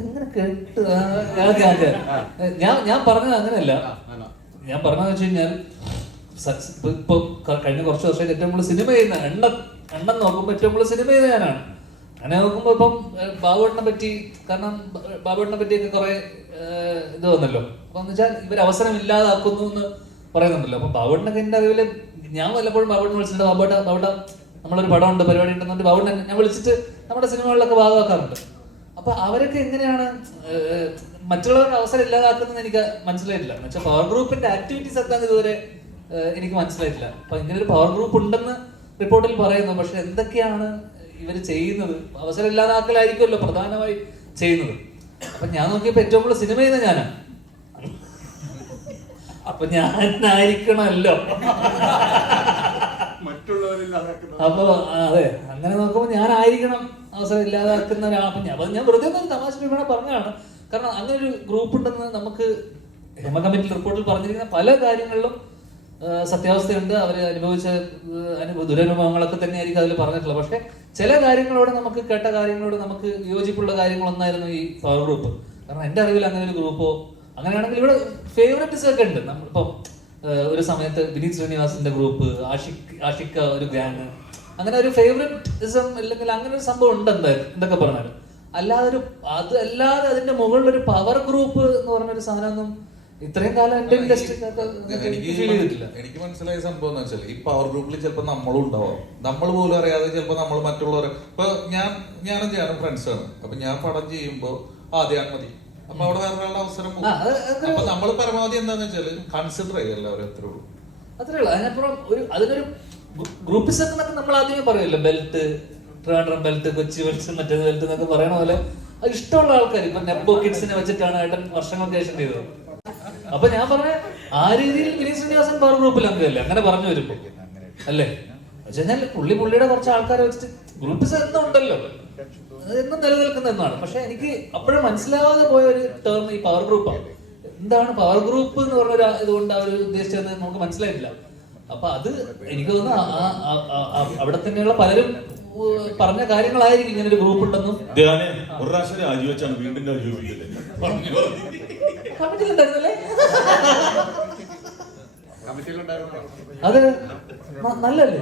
എങ്ങനെ കേട്ട് ഞാൻ പറഞ്ഞത് അങ്ങനെയല്ല. ഞാൻ പറഞ്ഞതെന്ന് വെച്ച് കഴിഞ്ഞാൽ ഇപ്പൊ കഴിഞ്ഞ കുറച്ച് വർഷമായിട്ട് ഏറ്റവും കൂടുതൽ സിനിമ ചെയ്യുന്ന എണ്ണം നോക്കുമ്പോൾ ഏറ്റവും കൂടുതൽ സിനിമ ചെയ്ത ഞാനാണ്. അങ്ങനെ നോക്കുമ്പോ ഇപ്പം ബാബുവേട്ടനെ പറ്റി, കാരണം ബാബുവേട്ടനെ പറ്റിയൊക്കെ കുറെ ഇത് വന്നല്ലോ. അപ്പൊ എന്ന് വെച്ചാൽ ഇവർ അവസരം ഇല്ലാതാക്കുന്നു എന്ന് പറയുന്നുണ്ടല്ലോ. അപ്പൊ ബാബുവേട്ടനൊക്കെ എന്റെ അറിവില് ഞാൻ വല്ലപ്പോഴും ബാബുവേട്ടനെ വിളിച്ചിട്ട് ബാബുവേട്ട നമ്മളൊരു പടമുണ്ട്, പരിപാടി ഉണ്ടെന്നുണ്ട് ബാബുവേട്ടൻ ഞാൻ വിളിച്ചിട്ട് നമ്മുടെ സിനിമകളിലൊക്കെ ഭാഗമാക്കാറുണ്ട്. അപ്പൊ അവരൊക്കെ എങ്ങനെയാണ് മറ്റുള്ളവരുടെ അവസരം ഇല്ലാതാക്കുന്നത് എനിക്ക് മനസ്സിലായിട്ടില്ല. എന്ന് വെച്ചാൽ പവർ ഗ്രൂപ്പിന്റെ ആക്ടിവിറ്റീസ് എന്താണെന്ന് ഇതുവരെ എനിക്ക് മനസ്സിലായിട്ടില്ല. അപ്പൊ ഇങ്ങനെ ഒരു പവർ ഗ്രൂപ്പ് ഉണ്ടെന്ന് റിപ്പോർട്ടിൽ പറയുന്നു. പക്ഷെ എന്തൊക്കെയാണ് ഇവർ ചെയ്യുന്നത്? അവസരം ഇല്ലാതാക്കലായിരിക്കുമല്ലോ പ്രധാനമായി ചെയ്യുന്നത്. അപ്പൊ ഞാൻ നോക്കിയപ്പോ ഏറ്റവും കൂടുതൽ സിനിമ ചെയ്യുന്ന ഞാനാ. അപ്പൊ ഞാനായിരിക്കണമല്ലോ. അപ്പൊ അതെ, അങ്ങനെ നോക്കുമ്പോ ഞാനായിരിക്കണം അവസരം ഇല്ലാതാക്കുന്ന ഒരാൾ. അപ്പൊ ഞാൻ വെറുതെ തമാശ രൂപേണ പറഞ്ഞതാണ്. കാരണം അങ്ങനെ ഒരു ഗ്രൂപ്പ് ഉണ്ടെന്ന് നമുക്ക് ഹേമ കമ്മിറ്റി റിപ്പോർട്ടിൽ പറഞ്ഞിരിക്കുന്ന പല കാര്യങ്ങളിലും സത്യാവസ്ഥയുണ്ട്. അവർ അനുഭവിച്ച ദുരനുഭവങ്ങളൊക്കെ തന്നെയായിരിക്കും അതിൽ പറഞ്ഞിട്ടുള്ളത്. പക്ഷെ ചില കാര്യങ്ങളോട് നമുക്ക് കേട്ട കാര്യങ്ങളോട് നമുക്ക് യോജിപ്പുള്ള കാര്യങ്ങളൊന്നായിരുന്നു ഈ പവർ ഗ്രൂപ്പ്. കാരണം എന്റെ അറിവിൽ അങ്ങനെ ഒരു ഗ്രൂപ്പോ, അങ്ങനെയാണെങ്കിൽ ഇവിടെ ഫേവറേറ്റ്സ് ഒക്കെ ഉണ്ട്. നമ്മളിപ്പം ഒരു സമയത്ത് വിനീത് ശ്രീനിവാസിന്റെ ഗ്രൂപ്പ്, ആഷിക്ക ഒരു ഗ്യാങ്, അങ്ങനെ ഒരു ഫേവറേറ്റിസം അല്ലെങ്കിൽ അങ്ങനെ ഒരു സംഭവം ഉണ്ട് എന്തായാലും എന്തൊക്കെ പറഞ്ഞാലും. അതല്ലാതെ അതിന്റെ മുകളിലൊരു പവർ ഗ്രൂപ്പ് എന്ന് പറഞ്ഞൊരു സാധനമൊന്നും ഇത്രയും കാലം എന്റെ എനിക്ക് മനസ്സിലായ സംഭവം എന്ന് വെച്ചാൽ ഈ പവർ ഗ്രൂപ്പിൽ ചിലപ്പോൾ നമ്മളും ഉണ്ടാവാം, നമ്മൾ പോലും അറിയാതെ ചിലപ്പോൾ നമ്മൾ മറ്റുള്ളവരെ. ഇപ്പൊ ഞാനും ചെയ്യാനും ഫ്രണ്ട്സാണ്. അപ്പൊ ഞാൻ പടം ചെയ്യുമ്പോ ആദ്യം മതി, അപ്പൊ അവിടെ വേറൊരാളുടെ അവസരം പോകും. അപ്പൊ നമ്മൾ പരമാവധി എന്താന്ന് വെച്ചാല് കൺസിഡർ ചെയ്യും എല്ലാവരും. അത്രേ ഉള്ളൂ. അതിനപ്പുറം അതിനൊരു ഗ്രൂപ്പിസം എന്നൊക്കെ നമ്മൾ ആദ്യമേ പറയുമല്ലോ. Belt, Trivandrum belt, Kochi belt, മറ്റേത് ബെൽറ്റ് എന്നൊക്കെ പറയണ പോലെ അത് ഇഷ്ടമുള്ള ആൾക്കാർ. ഇപ്പൊ നെപ്പോ കിഡ്സിനെ വെച്ചിട്ടാണ് ഏട്ടൻ വർഷങ്ങൾക്ക് ശേഷം ചെയ്തത്. അപ്പൊ ഞാൻ പറഞ്ഞ ആ രീതിയിൽ വിനീത് ശ്രീനിവാസൻ പവർ ഗ്രൂപ്പിൽ അംഗമല്ലേ, അങ്ങനെ പറഞ്ഞു വരുമ്പോ അല്ലേ വെച്ചാൽ പുള്ളിയുടെ കുറച്ച് ആൾക്കാരെ വെച്ചിട്ട് ഗ്രൂപ്പിസം എന്നും ഉണ്ടല്ലോ, എന്നും നിലനിൽക്കുന്ന എന്നാണ്. പക്ഷെ എനിക്ക് അപ്പോഴും മനസ്സിലാവാതെ പോയ ഒരു ടേം ഈ പവർ ഗ്രൂപ്പാണ്. എന്താണ് പവർ ഗ്രൂപ്പ് എന്ന് പറഞ്ഞ ഇതുകൊണ്ട് അവർ ഉദ്ദേശിച്ചത് നമുക്ക് മനസ്സിലായിട്ടില്ല. അപ്പൊ അത് എനിക്ക് തോന്നുന്നു അവിടെ തന്നെയുള്ള പലരും പറഞ്ഞ കാര്യങ്ങളായിരിക്കും ഇങ്ങനെ ഒരു ഗ്രൂപ്പ് ഉണ്ടെന്നും. കമ്മിറ്റിയിലുണ്ടായിരുന്നല്ലേ? അത് നല്ലല്ലേ?